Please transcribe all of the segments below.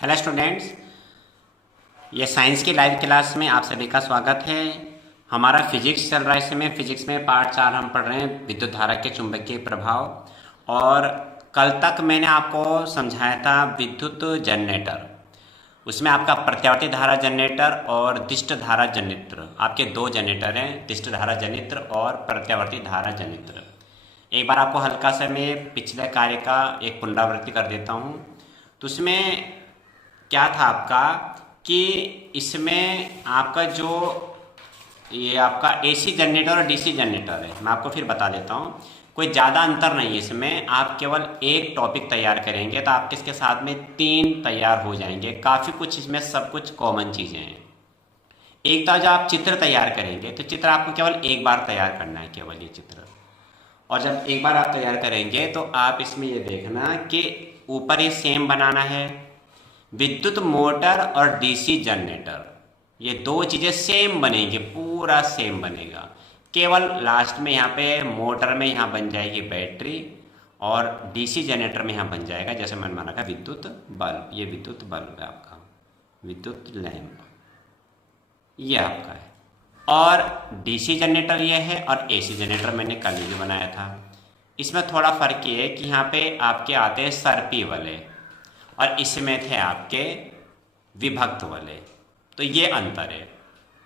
Hello students, ये science की live class में आप सभी का स्वागत है। हमारा फिजिक्स चल रहा है। इसमें फिजिक्स में पार्ट 4 हम पढ़ रहे हैं, विद्युत धारा के चुंबकीय प्रभाव। और कल तक मैंने आपको समझाया था विद्युत जनरेटर। उसमें आपका प्रत्यावर्ती धारा जनरेटर और दिष्ट धारा जनित्र, आपके दो जनरेटर हैं, दिष्ट धारा जनित्र और प्रत्यावर्ती धारा जनित्र। एक बार आपको हल्का सा मैं पिछले कार्य का एक पुनरावृत्ति कर देता हूँ। तो उसमें क्या था आपका कि इसमें आपका जो ये आपका एसी जनरेटर और डीसी जनरेटर है, मैं आपको फिर बता देता हूँ। कोई ज़्यादा अंतर नहीं है इसमें। आप केवल एक टॉपिक तैयार करेंगे तो आपके इसके साथ में 3 तैयार हो जाएंगे। काफ़ी कुछ इसमें सब कुछ कॉमन चीज़ें हैं। एक तो जब आप चित्र तैयार करेंगे तो चित्र आपको केवल एक बार तैयार करना है, केवल ये चित्र। और जब एक बार आप तैयार करेंगे तो आप इसमें ये देखना कि ऊपर ये सेम बनाना है। विद्युत मोटर और डीसी जनरेटर, ये दो चीज़ें सेम बनेंगी, पूरा सेम बनेगा। केवल लास्ट में यहाँ पे मोटर में यहाँ बन जाएगी बैटरी और डीसी जनरेटर में यहाँ बन जाएगा, जैसे मैंने माना था, विद्युत बल्ब। ये विद्युत बल्ब है आपका, विद्युत लैंप ये आपका है। और डीसी जनरेटर ये है और एसी जनरेटर मैंने कल ही बनाया था। इसमें थोड़ा फ़र्क ये है कि यहाँ पे आपके आते हैं सर्पी वाले और इसमें थे आपके विभक्त वाले। तो ये अंतर है।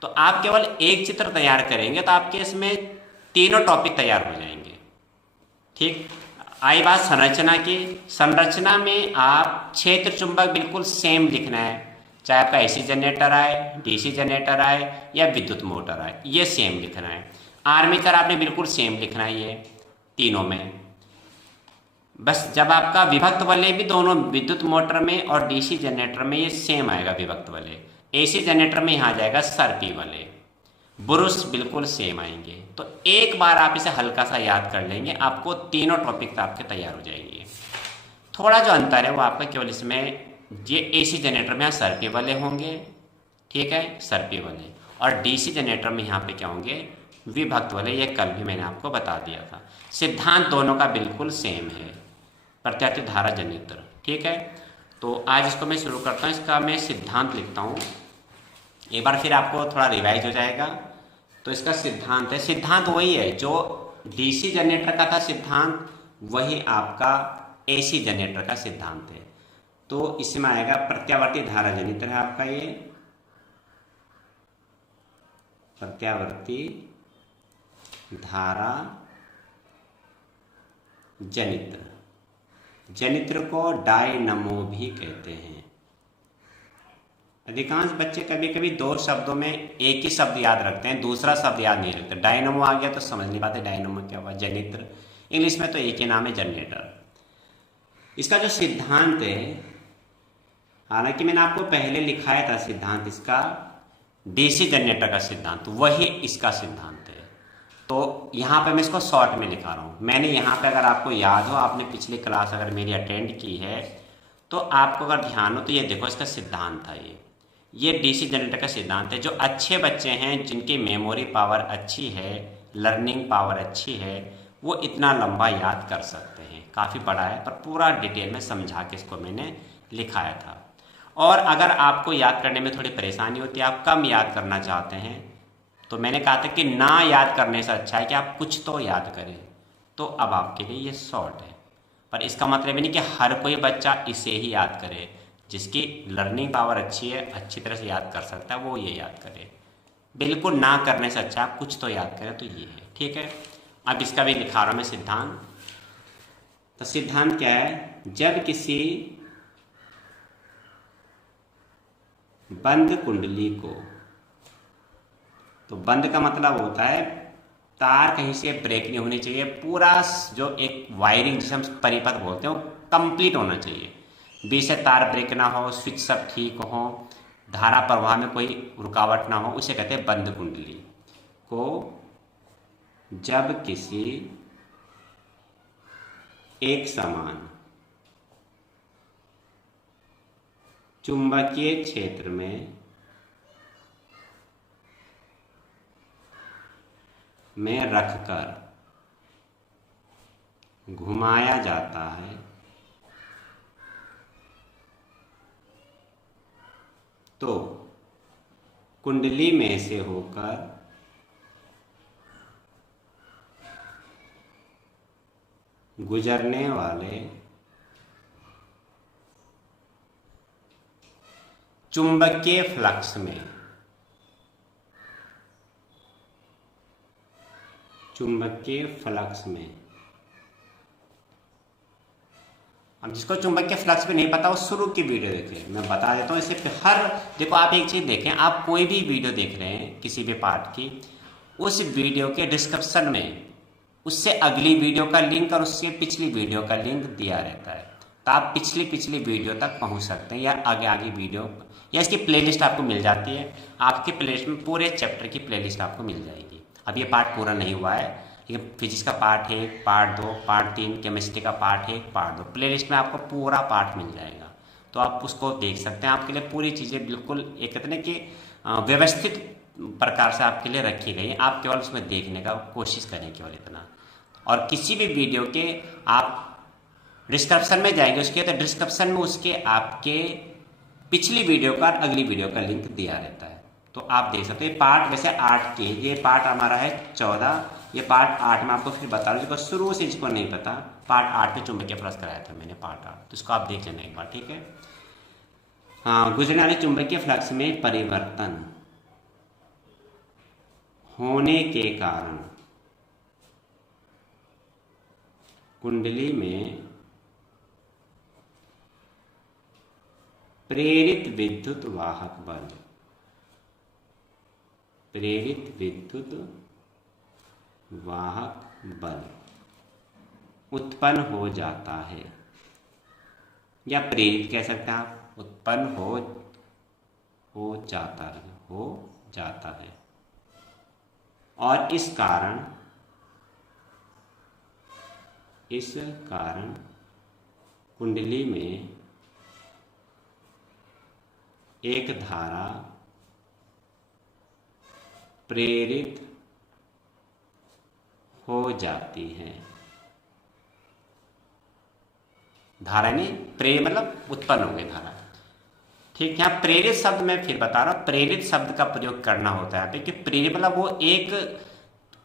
तो आप केवल एक चित्र तैयार करेंगे तो आपके इसमें तीनों टॉपिक तैयार हो जाएंगे। ठीक। आई बात संरचना की। संरचना में आप क्षेत्र चुंबक बिल्कुल सेम लिखना है, चाहे आपका एसी जनरेटर आए, डीसी जनरेटर आए या विद्युत मोटर आए, ये सेम लिखना है। आर्मेचर आपने बिल्कुल सेम लिखना है, ये तीनों में। बस जब आपका विभक्त वाले भी दोनों विद्युत मोटर में और डीसी जनरेटर में ये सेम आएगा विभक्त वाले। एसी जनरेटर में यहाँ जाएगा सर्पी वाले। ब्रुश बिल्कुल सेम आएंगे। तो एक बार आप इसे हल्का सा याद कर लेंगे, आपको तीनों टॉपिक आपके तैयार हो जाएंगे। थोड़ा जो अंतर है वो आपका केवल इसमें, ये एसी जनरेटर में यहाँ सर्पी वाले होंगे, ठीक है, सर्पी वाले। और डीसी जनरेटर में यहाँ पे क्या होंगे, विभक्त वाले। ये कल भी मैंने आपको बता दिया था। सिद्धांत दोनों का बिल्कुल सेम है, प्रत्यावर्ती धारा जनित्र। ठीक है। तो आज इसको मैं शुरू करता हूँ। इसका मैं सिद्धांत लिखता हूँ, एक बार फिर आपको थोड़ा रिवाइज हो जाएगा। तो इसका सिद्धांत है, सिद्धांत वही है जो डीसी जनरेटर का था सिद्धांत, वही आपका एसी जनरेटर का सिद्धांत है। तो इसमें आएगा प्रत्यावर्ती धारा जनित्र है आपका, ये प्रत्यावर्ती धारा जनित्र। जनित्र को डायनमो भी कहते हैं। अधिकांश बच्चे कभी कभी दो शब्दों में एक ही शब्द याद रखते हैं, दूसरा शब्द याद नहीं रखते। डायनमो आ गया तो समझ नहीं पाते डायनमो क्या हुआ। जनित्र इंग्लिश में तो एक ही नाम है, जनरेटर। इसका जो सिद्धांत है, हालांकि मैंने आपको पहले लिखाया था सिद्धांत इसका, डीसी जनरेटर का सिद्धांत, वही इसका सिद्धांत है। तो यहाँ पे मैं इसको शॉर्ट में लिखा रहा हूँ। मैंने यहाँ पे, अगर आपको याद हो, आपने पिछली क्लास अगर मेरी अटेंड की है तो आपको अगर ध्यान हो तो ये देखो, इसका सिद्धांत था ये डीसी जनरेटर का सिद्धांत है। जो अच्छे बच्चे हैं, जिनकी मेमोरी पावर अच्छी है, लर्निंग पावर अच्छी है, वो इतना लंबा याद कर सकते हैं। काफ़ी बड़ा है पर पूरा डिटेल में समझा के इसको मैंने लिखाया था। और अगर आपको याद करने में थोड़ी परेशानी होती है, आप कम याद करना चाहते हैं, तो मैंने कहा था कि ना याद करने से अच्छा है कि आप कुछ तो याद करें। तो अब आपके लिए ये शॉर्ट है, पर इसका मतलब नहीं कि हर कोई बच्चा इसे ही याद करे। जिसकी लर्निंग पावर अच्छी है, अच्छी तरह से याद कर सकता है, वो ये याद करे। बिल्कुल ना करने से अच्छा आप कुछ तो याद करें, तो ये है। ठीक है। अब इसका भी लिखा रहा हूँ मैं सिद्धांत। तो सिद्धांत क्या है, जब किसी बंद कुंडली को, तो बंद का मतलब होता है तार कहीं से ब्रेक नहीं होनी चाहिए, पूरा जो एक वायरिंग जिसे हम परिपथ बोलते हैं वो कंप्लीट होना चाहिए। बीच से तार ब्रेक ना हो, स्विच सब ठीक हो, धारा प्रवाह में कोई रुकावट ना हो, उसे कहते हैं बंद कुंडली को। जब किसी एक समान चुंबकीय क्षेत्र में रखकर घुमाया जाता है तो कुंडली में से होकर गुजरने वाले चुंबकीय फ्लक्स में अब जिसको चुंबकीय फ्लक्स भी नहीं पता वो शुरू की वीडियो देखे, मैं बता देता हूँ इसे। देखो आप एक चीज देखें, आप कोई भी वीडियो देख रहे हैं किसी भी पार्ट की, उस वीडियो के डिस्क्रिप्शन में उससे अगली वीडियो का लिंक और उससे पिछली वीडियो का लिंक दिया रहता है, तो आप पिछली वीडियो तक पहुंच सकते हैं, या आगे वीडियो या इसकी प्लेलिस्ट आपको मिल जाती है। आपकी प्लेलिस्ट में पूरे चैप्टर की प्लेलिस्ट आपको मिल जाएगी। अब ये पार्ट पूरा नहीं हुआ है, लेकिन फिजिक्स का पार्ट 1, पार्ट 2, पार्ट 3, केमिस्ट्री का पार्ट 1, पार्ट 2 प्लेलिस्ट में आपको पूरा पार्ट मिल जाएगा, तो आप उसको देख सकते हैं। आपके लिए पूरी चीज़ें बिल्कुल एक कहते हैं कि व्यवस्थित प्रकार से आपके लिए रखी गई है। आप केवल उसमें देखने का कोशिश करें, केवल इतना। और किसी भी वीडियो के आप डिस्क्रिप्शन में जाएंगे उसके, तो डिस्क्रिप्शन में उसके आपके पिछली वीडियो का अगली वीडियो का लिंक दिया रहता है, तो आप देख सकते हैं। पार्ट वैसे 8 के, ये पार्ट हमारा है 14, ये पार्ट 8 में आपको फिर बता रहा हूँ, जिसको शुरू से जिसको नहीं पता, पार्ट 8 में चुंबकीय फ्लक्स कराया था मैंने, पार्ट 8, तो इसको आप देख लेना एक बार, ठीक है। हाँ, गुजरने वाले चुंबकीय फ्लक्स में परिवर्तन होने के कारण कुंडली में प्रेरित विद्युत वाहक बल उत्पन्न हो जाता है, या प्रेरित कह सकते हैं आप, उत्पन्न हो जाता है। और इस कारण कुंडली में एक धारा प्रेरित हो जाती है। धारा नहीं, मतलब उत्पन्न हो गई धारा, ठीक। यहाँ प्रेरित शब्द मैं फिर बता रहा हूँ, प्रेरित शब्द का प्रयोग करना होता है यहाँ पे, कि प्रेरित मतलब वो एक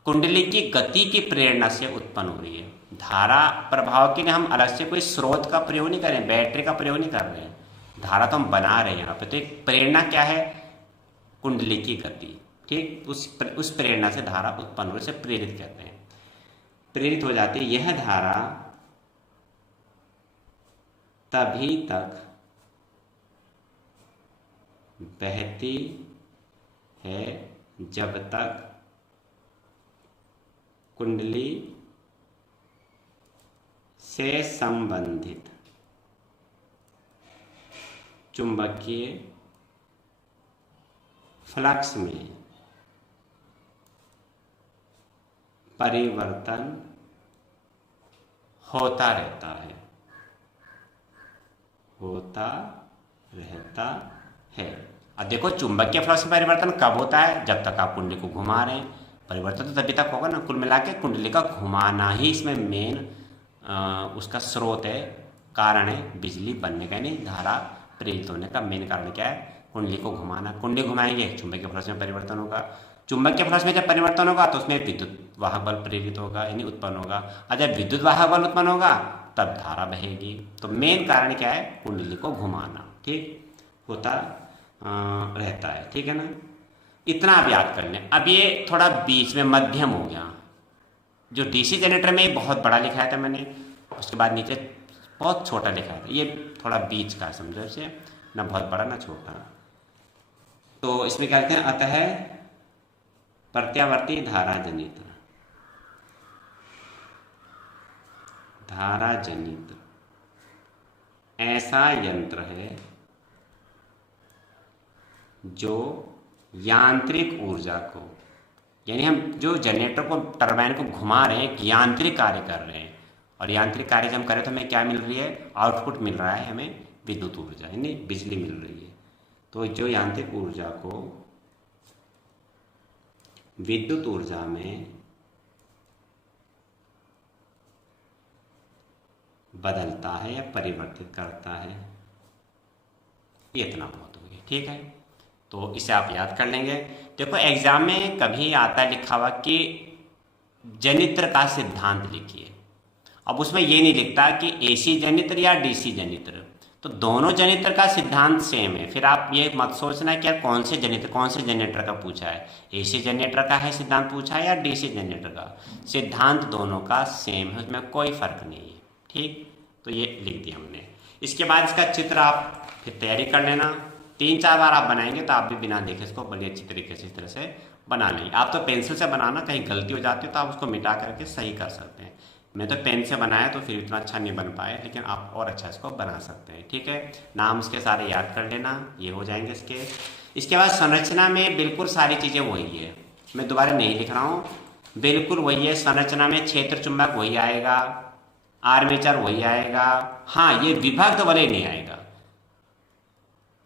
कुंडली की गति की प्रेरणा से उत्पन्न हो रही है। धारा प्रभाव के लिए हम अलग से कोई स्रोत का प्रयोग नहीं कर रहे हैं, बैटरी का प्रयोग नहीं कर रहे हैं, धारा तो हम बना रहे हैं यहाँ पे। तो एक प्रेरणा क्या है, कुंडली की गति, ठीक। उस प्रेरणा से धारा उत्पन्न हो, उसे प्रेरित कहते हैं। प्रेरित हो जाती है यह धारा तभी तक बहती है जब तक कुंडली से संबंधित चुंबकीय फ्लक्स में परिवर्तन होता रहता है। अब देखो चुंबकीय फ्लक्स में परिवर्तन कब होता है, जब तक आप कुंडली को घुमा रहे हैं। परिवर्तन तो तभी तक होगा ना, कुल मिला के कुंडली का घुमाना ही इसमें मेन उसका स्रोत है, कारण है बिजली बनने का, यानी धारा प्रेरित होने का मेन कारण क्या है, कुंडली को घुमाना। कुंडली घुमाएंगे, चुंबकीय फ्लक्स में परिवर्तन होगा। चुंबकीय फ्लक्स में जब परिवर्तन होगा तो उसमें विद्युत वाहक बल प्रेरित होगा, यानी उत्पन्न होगा। और जब विद्युत वाहक बल उत्पन्न होगा तब धारा बहेगी। तो मेन कारण क्या है, कुंडली को घुमाना, ठीक होता रहता है, ठीक है ना। इतना आप याद कर लें। अब ये थोड़ा बीच में मध्यम हो गया, जो डीसी जनरेटर में बहुत बड़ा लिखाया था मैंने, उसके बाद नीचे बहुत छोटा लिखाया था, ये थोड़ा बीच का समझो इसे, ना बहुत बड़ा ना छोटा। तो इसमें क्या कहते हैं, अतः प्रत्यावर्ती धारा जनित ऐसा यंत्र है जो यांत्रिक ऊर्जा को, यानी हम जो जनरेटर को, टरबाइन को घुमा रहे हैं, यांत्रिक कार्य कर रहे हैं, और यांत्रिक कार्य जब हम करें तो हमें क्या मिल रही है, आउटपुट मिल रहा है हमें विद्युत ऊर्जा, यानी बिजली मिल रही है। तो जो यांत्रिक ऊर्जा को विद्युत ऊर्जा में बदलता है या परिवर्तित करता है, ये इतना बहुत हो गया, ठीक है। तो इसे आप याद कर लेंगे। देखो एग्जाम में कभी आता है लिखा हुआ कि जनित्र का सिद्धांत लिखिए। अब उसमें ये नहीं लिखता कि एसी जनित्र या डीसी जनित्र, तो दोनों जनित्र का सिद्धांत सेम है। फिर आप ये मत सोचना कि यार कौन से जनरेटर का पूछा है, एसी जनरेटर का है सिद्धांत पूछा है या डीसी जनरेटर का। सिद्धांत दोनों का सेम है, उसमें कोई फर्क नहीं है। ठीक, तो ये लिख दिया हमने। इसके बाद इसका चित्र आप फिर तैयारी कर लेना। 3-4 बार आप बनाएंगे तो आप भी बिना देखे इसको बड़ी अच्छी तरीके से इस तरह से बना लेंगे। आप तो पेंसिल से बनाना, कहीं गलती हो जाती है तो आप उसको मिटा करके सही कर सकते हैं। मैं तो पेन से बनाया तो फिर इतना अच्छा नहीं बन पाया, लेकिन आप और अच्छा इसको बना सकते हैं। ठीक है, नाम उसके सारे याद कर लेना, ये हो जाएंगे इसके। इसके बाद संरचना में बिल्कुल सारी चीज़ें वही है, मैं दोबारा नहीं लिख रहा हूँ, बिल्कुल वही है। संरचना में क्षेत्र चुंबक वही आएगा, आर्मेचर वही आएगा। हाँ, ये विभक्त वलय नहीं आएगा।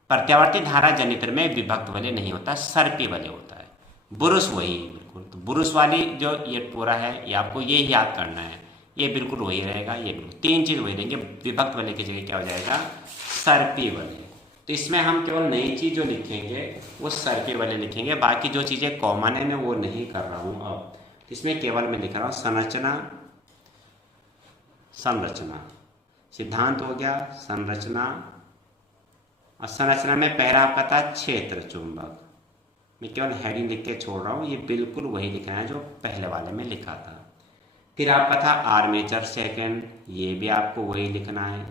प्रत्यावर्ती धारा जनित्र में विभक्त वलय नहीं होता, सर्पी वलय होता है। बुरुश वही बिल्कुल, तो बुरुश वाली जो ये पूरा है ये आपको ये याद करना है, ये बिल्कुल वही रहेगा। ये बिल्कुल 3 चीज वही रहेंगे। विभक्त वलय की जगह क्या हो जाएगा, सर्पी वलय। तो इसमें हम केवल नई चीज जो लिखेंगे वो सर्पी वलय लिखेंगे, बाकी जो चीजें कॉमन है मैं वो नहीं कर रहा हूँ अब। इसमें केवल मैं लिख रहा हूँ संरचना सिद्धांत हो गया, संरचना। और संरचना में पहला आपका था क्षेत्र चुंबक, मैं केवल हेडिंग लिख के छोड़ रहा हूँ, ये बिल्कुल वही लिखना है जो पहले वाले में लिखा था। फिर आपका था आर्मेचर सेकंड, ये भी आपको वही लिखना है,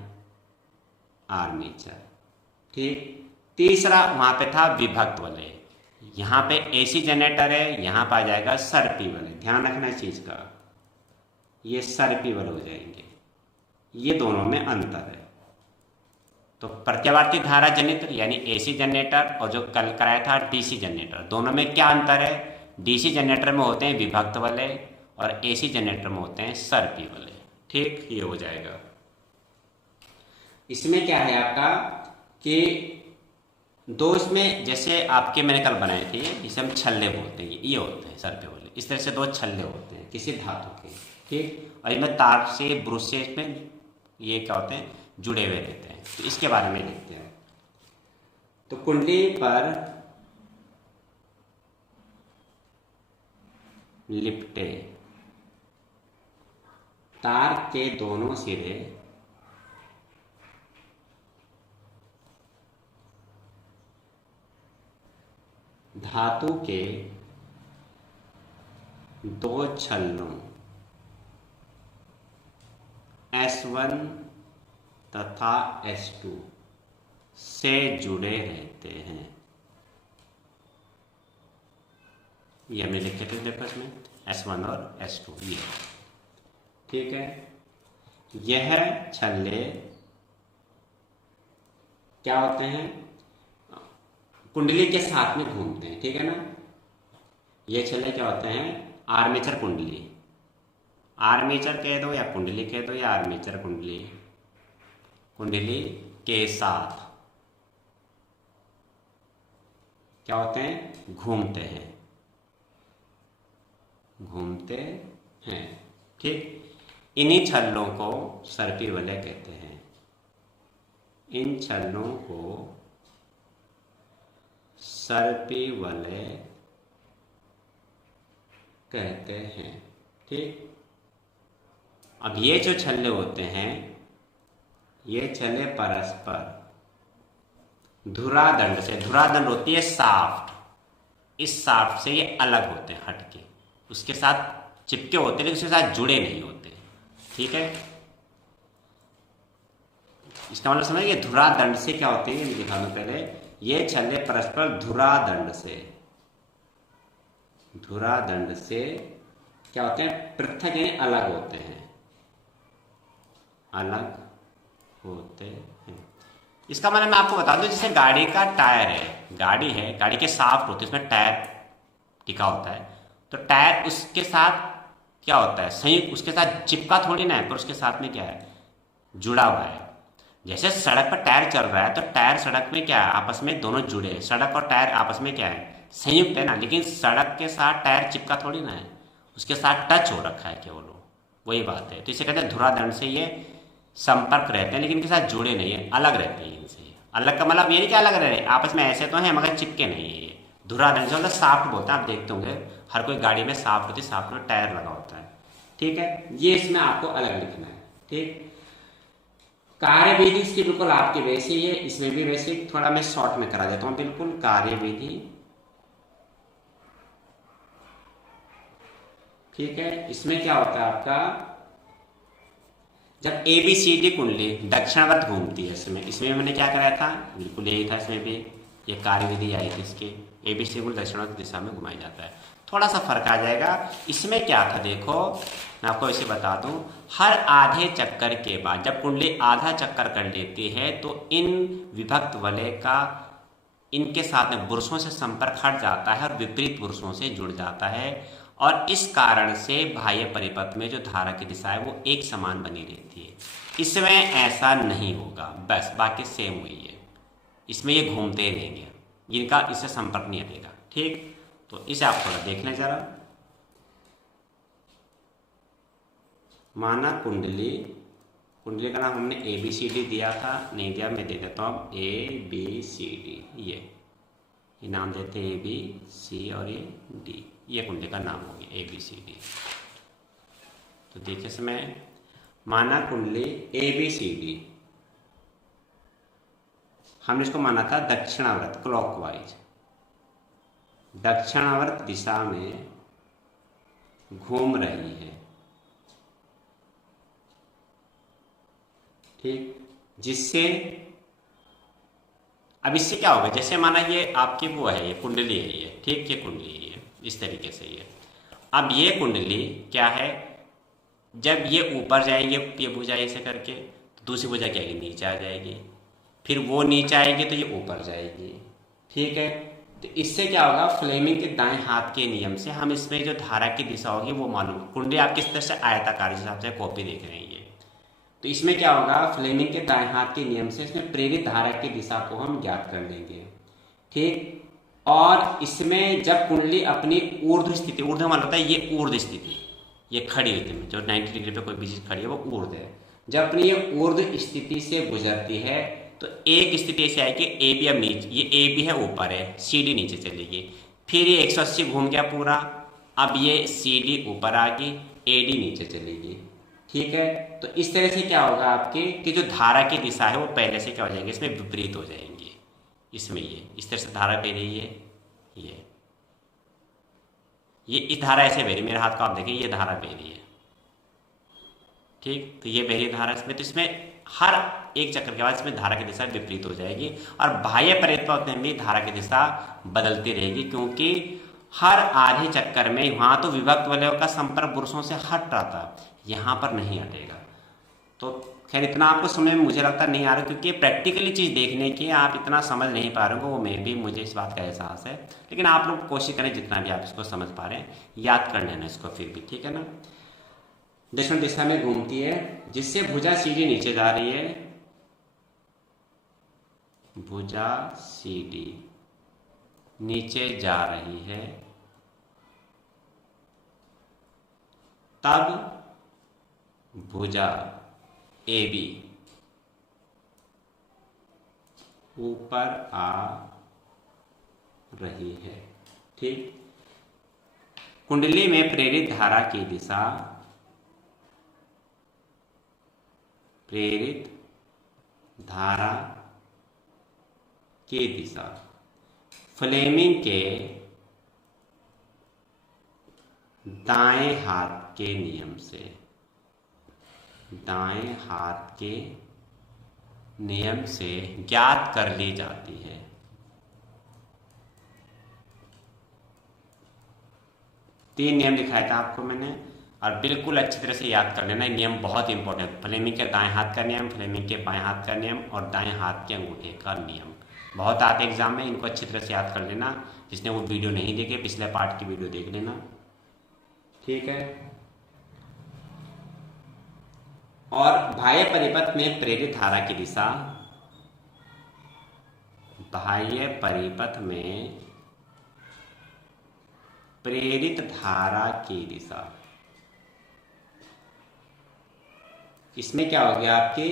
आर्मेचर। ठीक, तीसरा वहां पे था विभक्त वलय, यहाँ पे एसी जनरेटर है, यहाँ पर आ जाएगा सर्पी वलय। ध्यान रखना इस चीज का, ये सर्पी वलय हो जाएंगे, ये दोनों में अंतर है। तो प्रत्यावर्ती धारा जनित्र यानी एसी जनरेटर और जो कल कराया था डीसी जनरेटर, दोनों में क्या अंतर है। डीसी जनरेटर में होते हैं विभक्त वलय और एसी जनरेटर में होते हैं सर्पी वलय। ठीक, ये हो जाएगा। इसमें क्या है आपका कि दो, इसमें जैसे आपके मैंने कल बनाए थे, इसे हम छल्ले बोलते हैं, ये होते हैं सर्पी वलय। इस तरह से 2 छल्ले होते हैं किसी धातु के। ठीक, और इनमें तार से ब्रुश से इसमें ये क्या होते हैं, जुड़े हुए रहते हैं। तो इसके बारे में लिखते हैं। तो कुंडली पर लिपटे तार के दोनों सिरे धातु के 2 छल्लों S1 तथा S2 से जुड़े रहते हैं। ये हमने लिखे थे, देखो इसमें S1 और S2 ये। ठीक है, यह छल्ले क्या होते हैं, कुंडली के साथ में घूमते हैं। ठीक है ना, ये छल्ले क्या होते हैं, आर्मेचर कुंडली, आर्मेचर कह दो या कुंडली कह दो या आर्मेचर कुंडली, कुंडली के साथ क्या होते हैं, घूमते हैं, घूमते हैं। ठीक, इन्हीं छल्लों को सर्पी वलय कहते हैं। इन छल्लों को सर्पी वलय कहते हैं। ठीक, अब ये जो छल्ले होते हैं, ये छल्ले परस्पर धुरादंड से, धुरादंड होती है साफ्ट, इस साफ्ट से ये अलग होते हैं, हटके, उसके साथ चिपके होते हैं लेकिन उसके साथ जुड़े नहीं होते। ठीक है, इसका मतलब समझिए, धुरादंड से क्या होती है, दिखा दूं पहले। ये छल्ले परस्पर धुरादंड से, धुरादंड से क्या होते हैं, पृथक यानी अलग होते हैं, अलग होते हैं। इसका मतलब मैं आपको बता दूं, जैसे गाड़ी का टायर है, गाड़ी है, गाड़ी के साफ्ट होते हैं, उसमें टायर टिका होता है, तो टायर उसके साथ क्या होता है, संयुक्त, उसके साथ चिपका थोड़ी ना है, पर उसके साथ में क्या है, जुड़ा हुआ है। जैसे सड़क पर टायर चल रहा है तो टायर सड़क में क्या है, आपस में दोनों जुड़े हैं, सड़क और टायर आपस में क्या है, संयुक्त है ना, लेकिन सड़क के साथ टायर चिपका थोड़ी ना है, उसके साथ टच हो रखा है केवल, वही बात है। तो इसे कहते हैं धुरादंड से ये संपर्क रहते हैं लेकिन इनके साथ जुड़े नहीं है, अलग रहते हैं इनसे। अलग का मतलब ये नहीं कि अलग रहे, आपस में ऐसे तो हैं मगर चिपके नहीं है। ये धुराधर जो होता है साफ्ट बोलते हैं, आप देखते होंगे हर कोई गाड़ी में साफ्ट होती है, साफ्ट में टायर लगा होता है। ठीक है, ये इसमें आपको अलग लिखना है। ठीक, कार्यविधि इसकी बिल्कुल आपकी वैसी ही है, इसमें भी वैसे, थोड़ा मैं शॉर्ट में करा देता हूँ। बिल्कुल कार्यविधि, ठीक है। इसमें क्या होता है आपका, जब ए बी सी डी कुंडली दक्षिणावर्त घूमती है, इसमें मैंने क्या कराया था, बिल्कुल यही था। इसमें भी ये कार्यविधि आई थी इसकी, ए बी सी कुंडली दक्षिणावर्त दिशा में घुमाया जाता है। थोड़ा सा फर्क आ जाएगा। इसमें क्या था देखो, मैं आपको इसे बता दूं, हर आधे चक्कर के बाद जब कुंडली आधा चक्कर कर लेती है तो इन विभक्त वलय का इनके साथ में पुरुषों से संपर्क हट जाता है और विपरीत पुरुषों से जुड़ जाता है, और इस कारण से बाह्य परिपथ में जो धारा की दिशा है वो एक समान बनी रहती है। इसमें ऐसा नहीं होगा, बस बाकी सेम हुई है। इसमें ये घूमते ही रहेंगे, इनका इससे संपर्क नहीं हटेगा। ठीक, तो इसे आप थोड़ा देख लें जरा। माना कुंडली, कुंडली का नाम हमने ए बी सी डी दिया था, नहीं दिया, मैं दे देता हूँ ए बी सी डी। ये नाम देते हैं ए बी सी और ये डी, ये कुंडली का नाम हो गया ए बी सी डी। तो देखिए इसमें माना कुंडली ए बी सी डी, हमने इसको माना था दक्षिणावर्त, क्लॉकवाइज, दक्षिणावर्त दिशा में घूम रही है। ठीक, जिससे अब इससे क्या होगा, जैसे माना ये आपकी वो है, ये कुंडली है ये, ठीक, ये कुंडली है इस तरीके से ये। अब ये कुंडली क्या है, जब ये ऊपर जाएगी, ये भुजा ऐसे करके, तो दूसरी भुजा क्या है, नीचे आ जाएगी, फिर वो नीचे आएगी तो ये ऊपर जाएगी। ठीक है, तो इससे क्या होगा, फ्लेमिंग के दाएं हाथ के नियम से हम इसमें जो धारा की दिशा होगी वो मालूम, कुंडली आप किस तरह से आयताकार, जिस हिसाब से कॉपी देख रहे हैं ये, तो इसमें क्या होगा, फ्लेमिंग के दाएं हाथ के नियम से इसमें प्रेरित धारा की दिशा को हम ज्ञात कर लेंगे। ठीक, और इसमें जब कुंडली अपनी ऊर्ध्व स्थिति, ऊर्ध्व मान होता है ये ऊर्ध्व स्थिति, ये खड़ी हुई थी जो 90 डिग्री पे कोई भी चीज खड़ी है वो ऊर्ध्व है, जब अपनी ये ऊर्ध्व स्थिति से गुजरती है तो एक स्थिति ऐसी आएगी, ए बी अब नीचे, ये ए बी है ऊपर है, सी डी नीचे चलेगी, फिर ये 180 घूम गया पूरा, अब ये सी डी ऊपर आ गई, ए डी नीचे चलेगी। ठीक है, तो इस तरह से क्या होगा आपके कि जो धारा की दिशा है वो पहले से क्या हो जाएगी, इसमें विपरीत हो जाएंगी। इसमें ये इस तरह से धारा बह रही है, ये इस धारा ऐसे बह रही, मेरे हाथ को आप देखें, ये धारा बह रही है। ठीक, तो ये बह रही धारा इसमें, तो इसमें हर एक चक्कर के बाद इसमें धारा की दिशा विपरीत हो जाएगी, और बाह्य परिपथ में भी धारा की दिशा बदलती रहेगी, क्योंकि हर आधे चक्कर में वहां तो विभक्त वलयों का संपर्क पुरुषों से हट रहा था, यहाँ पर नहीं हटेगा। तो खैर इतना आपको समझ में मुझे लगता नहीं आ रहा, क्योंकि प्रैक्टिकली चीज़ देखने की आप इतना समझ नहीं पा रहे हो, वो मैं भी, मुझे इस बात का एहसास है, लेकिन आप लोग कोशिश करें जितना भी आप इसको समझ पा रहे हैं, याद कर लेना इसको फिर भी। ठीक है ना, दक्षिण दिशा में घूमती है, जिससे भुजा सीधी नीचे जा रही है, भुजा सीधी नीचे जा रही है, तब भुजा ए बी ऊपर आ रही है। ठीक, कुंडली में प्रेरित धारा की दिशा, प्रेरित धारा की दिशा फ्लेमिंग के दाएं हाथ के नियम से, दाएं हाथ के नियम से ज्ञात कर ली जाती है। तीन नियम दिखाया था आपको मैंने, और बिल्कुल अच्छी तरह से याद कर लेना, नियम बहुत इंपॉर्टेंट, फ्लेमिंग के दाएं हाथ का नियम, फ्लेमिंग के बाएं हाथ का नियम, और दाएं हाथ के अंगूठे का नियम, बहुत आते एग्जाम में, इनको अच्छी तरह से याद कर लेना। जिसने वो वीडियो नहीं देखे, पिछले पार्ट की वीडियो देख लेना। ठीक है, और बाह्य परिपथ में प्रेरित धारा की दिशा, बाह्य परिपथ में प्रेरित धारा की दिशा, इसमें क्या हो गया आपकी,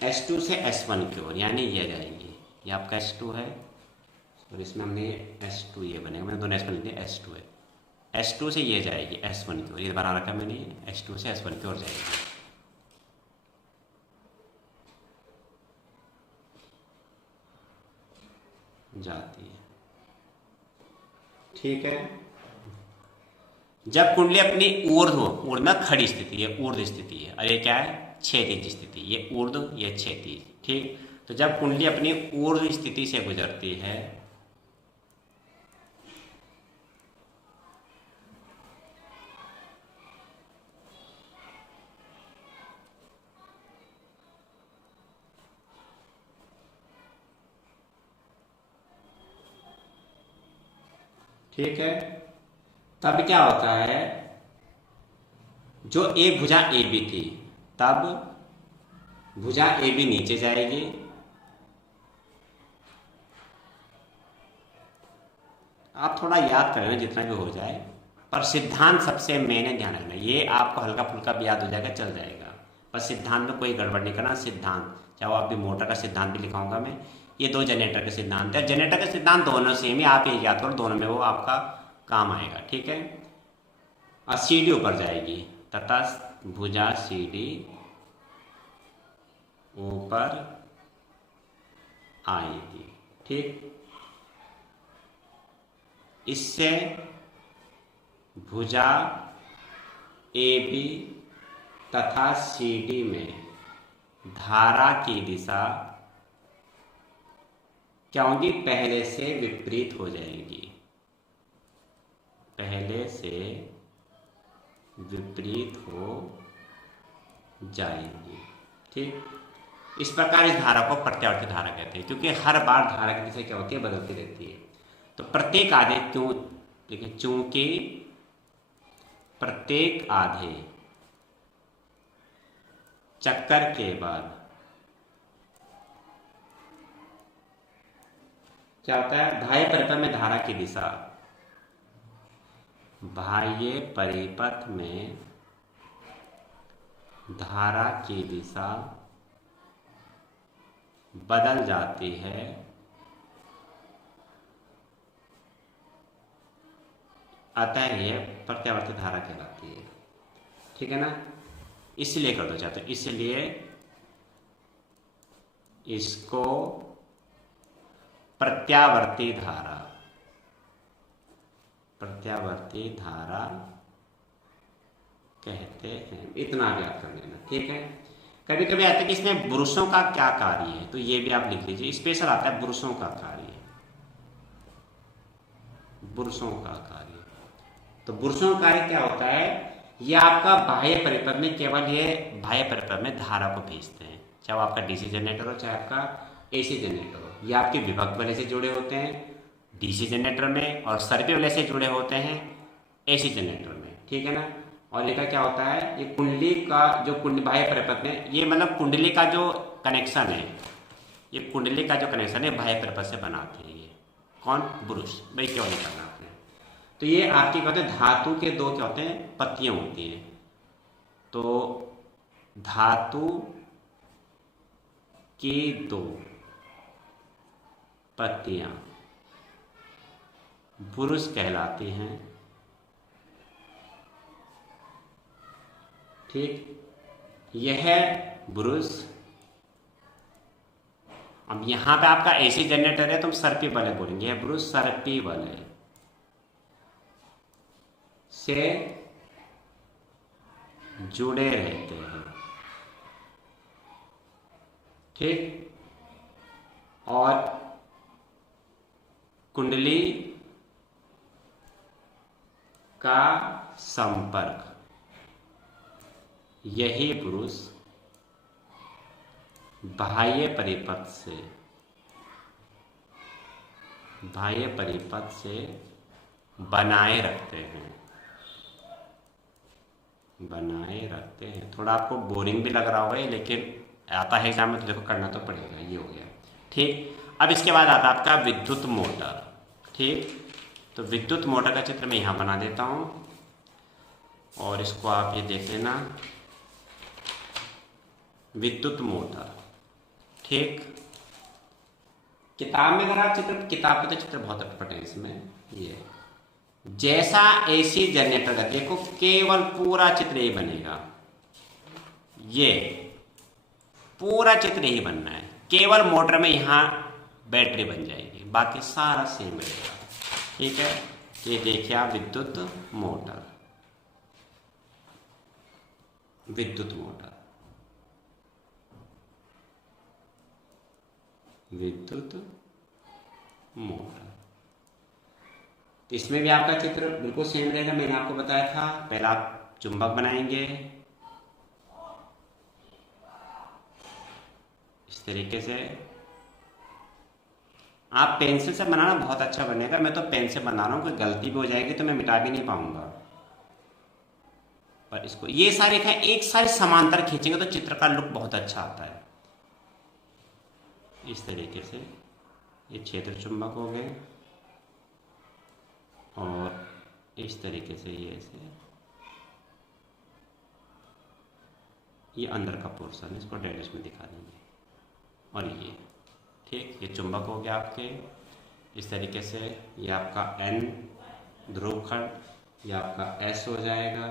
S2 से S1 की ओर, यानी ये जाएगी, ये आपका S2 है और इसमें हमने S2 ये बनेगा, मैंने दोनों S1 लिख दिया, S2 है। S2 से ये जाएगी S1 की ओर, ये बना रखा मैंने, S2 से S1 की ओर जाएगी। जाती है, ठीक है। जब कुंडली अपनी ऊर्ध्व में खड़ी स्थिति है, ऊर्ध्व स्थिति है, और ये क्या है, क्षैतिज स्थिति, ये ऊर्ध्व ये क्षैतिज, ठीक। तो जब कुंडली अपनी ऊर्ध्व स्थिति से गुजरती है, ठीक है, तब क्या होता है, जो एक भुजा ए बी थी, तब भुजा ए बी नीचे जाएगी, आप थोड़ा याद कर लेना जितना भी हो जाए, पर सिद्धांत सबसे मेन है, ध्यान रखना। ये आपको हल्का फुल्का भी याद हो जाएगा, चल जाएगा, पर सिद्धांत में कोई गड़बड़ नहीं करना। सिद्धांत चाहे वो अभी मोटर का सिद्धांत भी लिखाऊंगा मैं, ये दो जनरेटर के सिद्धांत है, जनरेटर के सिद्धांत दोनों सेम ही, आप ये याद करो, दोनों में वो आपका काम आएगा, ठीक है। और सीडी ऊपर जाएगी तथा भुजा सीडी ऊपर आएगी, ठीक। इससे भुजा ए बी तथा सीडी में धारा की दिशा क्या होगी, पहले से विपरीत हो जाएगी, पहले से विपरीत हो जाएगी, ठीक। इस प्रकार इस धारा को प्रत्यावर्ती धारा कहते हैं, क्योंकि हर बार धारा की दिशा क्या होती है, बदलती रहती है। तो प्रत्येक आधे, क्यों, देखिए, चूंकि प्रत्येक आधे चक्कर के बाद क्या होता है, बाह्य परिपथ में धारा की दिशा, बाह्य परिपथ में धारा की दिशा बदल जाती है, अतः यह प्रत्यावर्ती धारा कहलाती है, ठीक है ना। इसलिए कर दो चाहते, इसलिए इसको प्रत्यावर्ती धारा, प्रत्यावर्ती धारा कहते हैं, इतना याद कर लेना, ठीक है। कभी कभी आता है कि इसमें ब्रुशों का क्या कार्य है, तो ये भी आप लिख लीजिए, स्पेशल आता है ब्रुशों का कार्य, ब्रुशों का कार्य। तो ब्रुशों का कार्य क्या होता है, ये आपका बाह्य परिपथ में, केवल ये बाह्य परिपथ में धारा को भेजते हैं, चाहे वो आपका डीसी जनरेटर हो चाहे आपका एसी जनरेटर हो। ये आपके विभक्त वलय से जुड़े होते हैं डीसी जनरेटर में, और सर्पी वलय से जुड़े होते हैं एसी जनरेटर में, ठीक है ना। और लेकर क्या होता है, ये कुंडली का जो बाह्य परिपथ में, ये मतलब कुंडली का जो कनेक्शन है, ये कुंडली का जो कनेक्शन है बाह्य परिपथ से बनाते हैं, ये कौन, ब्रुश, भाई क्यों नहीं करना आपने। तो ये आपके क्या होते हैं, धातु के दो क्या होते हैं, पत्तियां होती हैं। तो धातु की दो पत्तियां ब्रुश कहलाती हैं, ठीक। यह ब्रुश, अब यहां पे आपका एसी जनरेटर है तो हम सर्पी वलय बोलेंगे, यह ब्रुश सर्पी वलय से जुड़े रहते हैं, ठीक। और कुंडली का संपर्क, यही ब्रुश बाह्य परिपथ से बनाए रखते हैं, थोड़ा आपको बोरिंग भी लग रहा होगा, लेकिन आता है एग्जाम में तो देखो करना तो पड़ेगा, ये हो गया, ठीक। अब इसके बाद आता है आपका विद्युत मोटर, ठीक। तो विद्युत मोटर का चित्र मैं यहाँ बना देता हूँ, और इसको आप ये देख लेना, विद्युत मोटर, ठीक। किताब में अगर आप किताब के तो चित्र बहुत अटपट है इसमें। ये जैसा एसी जनरेटर का देखो, केवल पूरा चित्र ही बनेगा, ये पूरा चित्र ही बनना है, केवल मोटर में यहां बैटरी बन जाएगी, बाकी सारा सेम रहेगा। ठीक है, ये देखिए आप विद्युत मोटर, विद्युत मोटर, विद्युत मोटर। तो इसमें भी आपका चित्र बिल्कुल सेम रहेगा, मैंने आपको बताया था। पहला आप चुंबक बनाएंगे इस तरीके से। आप पेंसिल से बनाना बहुत अच्छा बनेगा, मैं तो पेन से बना रहा हूँ, कोई गलती भी हो जाएगी तो मैं मिटा भी नहीं पाऊंगा। पर इसको ये सारे एक सारे समांतर खींचेंगे तो चित्र का लुक बहुत अच्छा आता है। इस तरीके से ये क्षेत्र चुंबक हो गए, और इस तरीके से ये ऐसे, ये अंदर का पोर्शन है, इसको डैश में दिखा देंगे। और ये ठीक, ये चुंबक हो गया आपके। इस तरीके से ये आपका N ध्रुव खंड, ये आपका S हो जाएगा,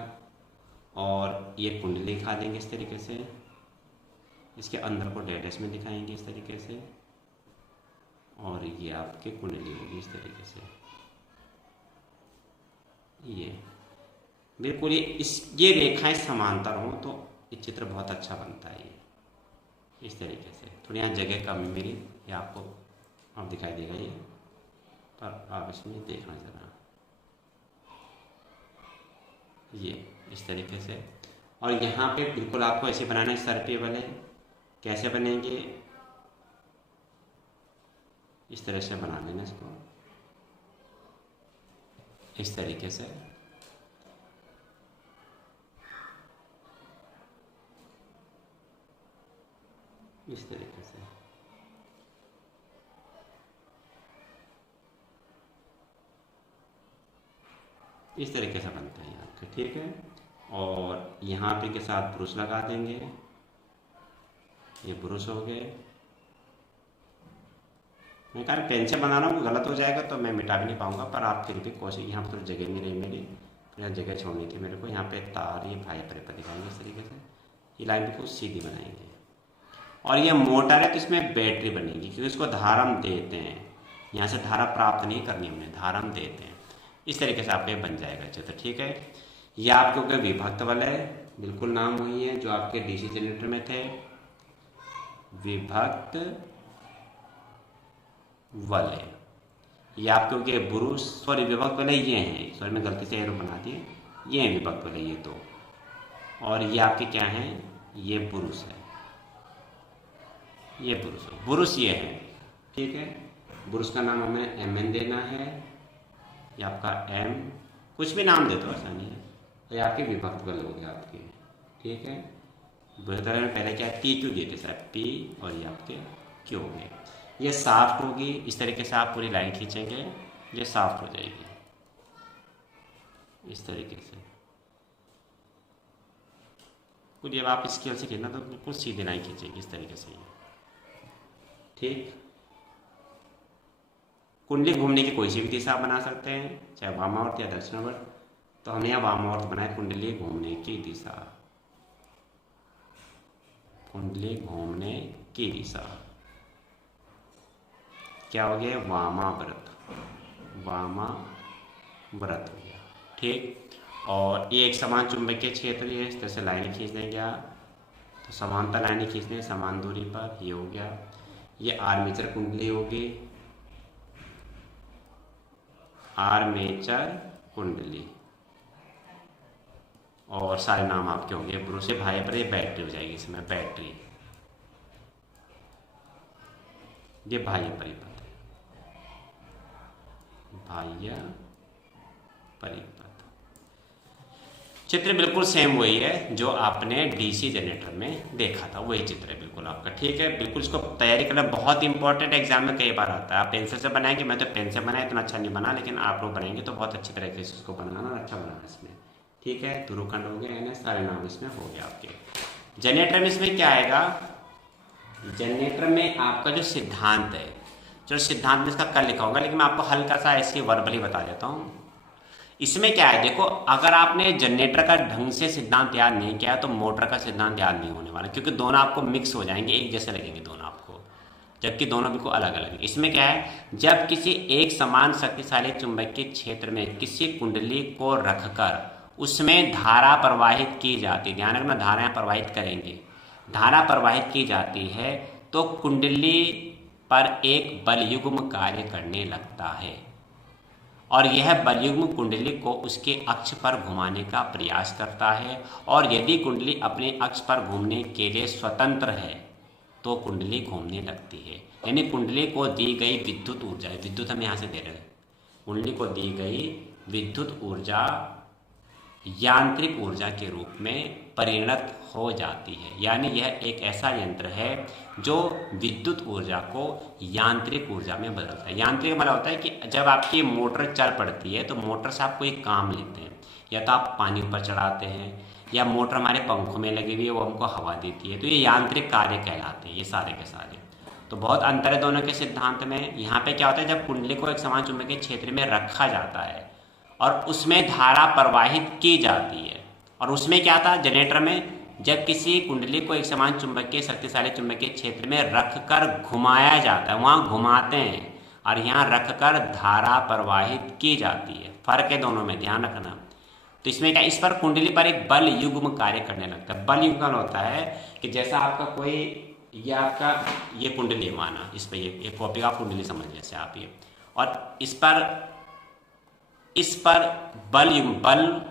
और ये कुंडली दिखा देंगे इस तरीके से। इसके अंदर को डैश में दिखाएंगे इस तरीके से, और ये आपके कुंडली होगी इस तरीके से। ये बिल्कुल ये रेखाएं समांतर हो तो ये चित्र बहुत अच्छा बनता है। ये इस तरीके से, थोड़ी यहाँ जगह कम है मेरी, ये आपको अब दिखाई देगा ये, पर आप इसमें देखना जरा, ये इस तरीके से। और यहाँ पे बिल्कुल आपको ऐसे बनाना है, सर पे वाले कैसे बनेंगे, इस तरह से बना लेना इसको, इस तरीके से। इस तरीके से इस तरीके से बनते हैं आपके। ठीक है, और यहाँ पे के साथ ब्रश लगा देंगे, ये ब्रश हो गए। मैं कहा पेन से बना रहा हूँ, गलत हो जाएगा तो मैं मिटा भी नहीं पाऊंगा, पर आप फिर भी कोशिश, यहाँ पर तो जगह नहीं रही मेरी, यहाँ जगह छोड़नी थी मेरे को। यहाँ पे तार ये भाई पर दिखाएंगे इस तरीके से, ये लाइन बिल्कुल सीधी बनाएंगे। और ये मोटर है तो इसमें बैटरी बनेगी, क्योंकि इसको धारा हम देते हैं, यहाँ से धारा प्राप्त नहीं करनी हमने, धारा हम देते हैं। इस तरीके से आपके बन जाएगा चित्र। ठीक है, ये आपके ऊपर विभक्त बल है, बिल्कुल नाम वही है जो आपके डीसी जनरेटर में थे, विभक्त बल है। ये आपके ऊपर ब्रूस, सॉरी विभक्त बल है, ये हैं, सॉरी मैं गलती से एरो बना दिए, ये हैं विभक्त बल है ये दो। और ये आपके क्या हैं, ये ब्रूस है, ये ब्रूस ये है। ठीक है, ब्रूस का नाम हमें MN देना है, ये आपका M, कुछ भी नाम दे दो, ऐसा नहीं है। ये आपके विभक्त बल हो गया आपके। ठीक है, बेहतर में पहले क्या PQ देते सर, P, और ये आपके Q हो गए। ये साफ्ट होगी, इस तरीके से आप पूरी लाइन खींचेंगे, ये साफ्ट हो जाएगी इस तरीके से। कुछ जब आप स्केल से खींचना तो बिल्कुल सीधी लाइन खींचेगी इस तरीके से। ठीक, कुंडली घूमने की कोई सी भी दिशा बना सकते हैं, चाहे वामावर्त या दक्षिणावर्त। तो हमने यहाँ वामावर्त बनाया, कुंडली घूमने की दिशा, कुंडली घूमने की दिशा क्या हो गया, वामाव्रत, वामाव्रत हो गया। ठीक, और ये एक समान चुंबकीय क्षेत्र है, इस तरह से लाइन खींच देंगे आप, तो समांतर लाइनें खींचने समान दूरी पर, ये हो गया। ये आर्मेचर कुंडली होगी, आर्मेचर कुंडली, और सारे नाम आपके होंगे। ब्रूस से भाई पर, ये बैटरी हो जाएगी इसमें, बैटरी, ये बाह्य परिपथ, बाह्य परिपथ। चित्र बिल्कुल सेम वही है जो आपने डीसी जनरेटर में देखा था, वही चित्र है बिल्कुल आपका। ठीक है, बिल्कुल इसको तैयारी करना बहुत इंपॉर्टेंट, एग्जाम में कई बार आता है। आप पेंसिल से बनाएंगे, मैं तो पेन से बनाया, इतना अच्छा नहीं बना, लेकिन आप लोग बनाएंगे तो बहुत अच्छी तरीके से इसको बनाना, अच्छा बनाना इसमें। ठीक है, ध्रुवखंड हो गया, सारे नाम इसमें हो गया आपके। जनरेटर में इसमें क्या आएगा, जनरेटर में आपका जो सिद्धांत है, जो सिद्धांत में इसका कल लिखा होगा, लेकिन मैं आपको हल्का सा ऐसे वर्बली बता देता हूँ। इसमें क्या है, देखो, अगर आपने जनरेटर का ढंग से सिद्धांत याद नहीं किया तो मोटर का सिद्धांत याद नहीं होने वाला, क्योंकि दोनों आपको मिक्स हो जाएंगे, एक जैसे लगेंगे दोनों आपको, जबकि दोनों बिल्कुल अलग अलग है। इसमें क्या है, जब किसी एक समान शक्तिशाली चुंबकीय क्षेत्र में किसी कुंडली को रखकर उसमें धारा प्रवाहित की जाती है, ध्यान रखना, धाराएं प्रवाहित करेंगे, धारा प्रवाहित की जाती है, तो कुंडली पर एक बलयुग्म कार्य करने लगता है और यह बलयुग्म कुंडली को उसके अक्ष पर घुमाने का प्रयास करता है। और यदि कुंडली अपने अक्ष पर घूमने के लिए स्वतंत्र है तो कुंडली घूमने लगती है। यानी कुंडली को दी गई विद्युत ऊर्जा, विद्युत हम यहाँ से दे रहे हैं, कुंडली को दी गई विद्युत ऊर्जा यांत्रिक ऊर्जा के रूप में परिणत हो जाती है। यानी यह एक ऐसा यंत्र है जो विद्युत ऊर्जा को यांत्रिक ऊर्जा में बदलता है। यांत्रिक मतलब होता है कि जब आपकी मोटर चल पड़ती है तो मोटर से आप कोई काम लेते हैं, या तो आप पानी ऊपर चढ़ाते हैं, या मोटर हमारे पंखों में लगी हुई है वो हमको हवा देती है, तो ये यांत्रिक कार्य कहलाते हैं ये सारे के सारे। तो बहुत अंतर है दोनों के सिद्धांत में। यहाँ पे क्या होता है, जब कुंडली को एक समान चुंबकीय क्षेत्र में रखा जाता है और उसमें धारा प्रवाहित की जाती है, और उसमें क्या था जनरेटर में, जब किसी कुंडली को एक समान चुंबकीय शक्तिशाली चुंबकीय क्षेत्र में रखकर घुमाया जाता है, वहाँ घुमाते हैं, और यहाँ रखकर धारा प्रवाहित की जाती है, फर्क है दोनों में, ध्यान रखना। तो इसमें क्या, इस पर कुंडली पर एक बल युग्म कार्य करने लगता है। बल युग्म होता है कि जैसा आपका कोई, ये आपका ये कुंडली माना, इस पर ये कॉपी का कुंडली समझ जैसे आप ये, और इस पर बल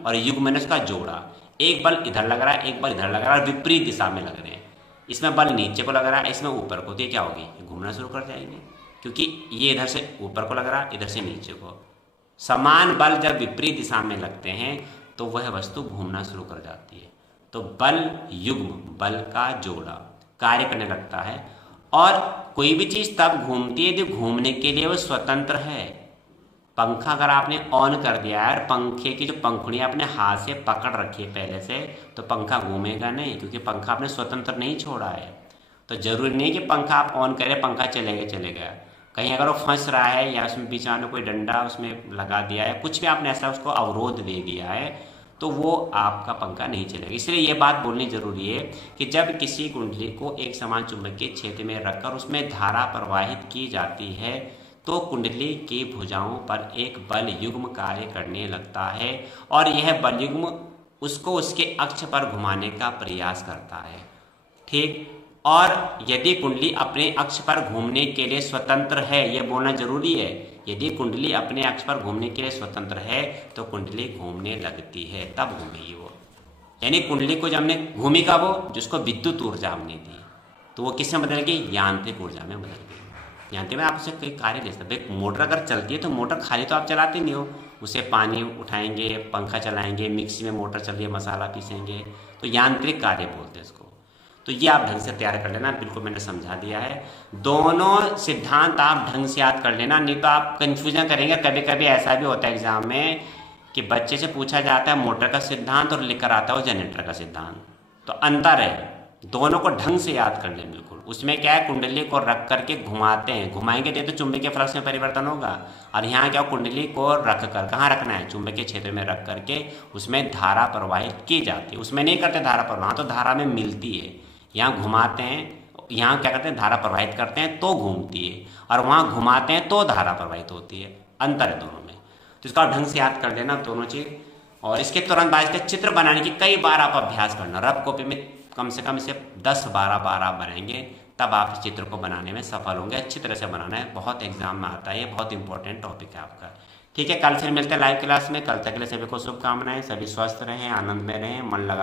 और युग्म मैंने उसका जोड़ा, एक बल इधर लग रहा है, एक बल इधर लग रहा है, और विपरीत दिशा में लग रहे हैं। इसमें बल नीचे को लग रहा है, इसमें ऊपर को, तो ये क्या होगी, घूमना शुरू कर जाएंगे, क्योंकि ये इधर से ऊपर को लग रहा है, इधर से नीचे को। समान बल जब विपरीत दिशा में लगते हैं तो वह वस्तु घूमना शुरू कर जाती है। तो बल युग्म, बल का जोड़ा कार्य करने लगता है, और कोई भी चीज़ तब घूमती है जब घूमने के लिए वो स्वतंत्र है। पंखा अगर आपने ऑन कर दिया है और पंखे की जो पंखुड़ियाँ अपने हाथ से पकड़ रखी है पहले से, तो पंखा घूमेगा नहीं, क्योंकि पंखा आपने स्वतंत्र नहीं छोड़ा है। तो जरूरी नहीं कि पंखा आप ऑन करें पंखा चलेगा। कहीं अगर वो फंस रहा है, या उसमें बीच में कोई डंडा उसमें लगा दिया है, कुछ भी आपने ऐसा उसको अवरोध दे दिया है, तो वो आपका पंखा नहीं चलेगा। इसलिए ये बात बोलनी जरूरी है कि जब किसी कुंडली को एक समान चुंबकीय क्षेत्र में रखकर उसमें धारा प्रवाहित की जाती है तो कुंडली की भुजाओं पर एक बल युग्म कार्य करने लगता है, और यह बल युग्म उसको उसके अक्ष पर घुमाने का प्रयास करता है। ठीक, और यदि कुंडली अपने अक्ष पर घूमने के लिए स्वतंत्र है, यह बोलना जरूरी है, यदि कुंडली अपने अक्ष पर घूमने के लिए स्वतंत्र है तो कुंडली घूमने लगती है, तब घूमेगी वो। यानी कुंडली को जब हमने घूमी का वो जिसको विद्युत ऊर्जा हमने दी, तो वो किसमें बदल गई, यांत्रिक ऊर्जा में बदल गई। यांत्रिक में आप उसे कोई कार्य ले सकते हैं। मोटर अगर चलती है तो मोटर खाली तो आप चलाते नहीं हो, उसे पानी उठाएंगे, पंखा चलाएंगे, मिक्सी में मोटर चल रही है मसाला पीसेंगे, तो यांत्रिक कार्य बोलते हैं इसको। तो ये आप ढंग से तैयार कर लेना, बिल्कुल मैंने समझा दिया है। दोनों सिद्धांत आप ढंग से याद कर लेना, नहीं तो आप कंफ्यूजन करेंगे। कभी कभी ऐसा भी होता है एग्जाम में कि बच्चे से पूछा जाता है मोटर का सिद्धांत और लेकर आता है वो जनरेटर का सिद्धांत, तो अंतर है, दोनों को ढंग से याद कर लें बिल्कुल। उसमें क्या है, कुंडली को रख करके घुमाते हैं, घुमाएंगे तो चुंबकीय फ्लक्स में परिवर्तन होगा, और यहाँ क्या, कुंडली को रख कर, कहाँ रखना है, चुंबकीय क्षेत्र में रख करके उसमें धारा प्रवाहित की जाती है। उसमें नहीं करते धारा प्रवाह, वहाँ तो धारा में मिलती है, यहाँ घुमाते हैं, यहाँ क्या करते हैं, धारा प्रवाहित करते हैं तो घूमती है, और वहाँ घुमाते हैं तो धारा प्रवाहित होती है, अंतर है दोनों में। तो इसका ढंग से याद कर देना दोनों चीज़, और इसके तुरंत बाद इसका चित्र बनाने की कई बार आप अभ्यास करना। रफ कॉपी में कम से कम इसे 10-12 बार आप बनाएंगे, तब आप इस चित्र को बनाने में सफल होंगे। अच्छी तरह से बनाना है, बहुत एग्जाम में आता है, ये बहुत इंपॉर्टेंट टॉपिक है आपका। ठीक है, कल फिर मिलते हैं लाइव क्लास में। कल तक के लिए सभी को शुभकामनाएं, सभी स्वस्थ रहें, आनंद में रहें, मन लगा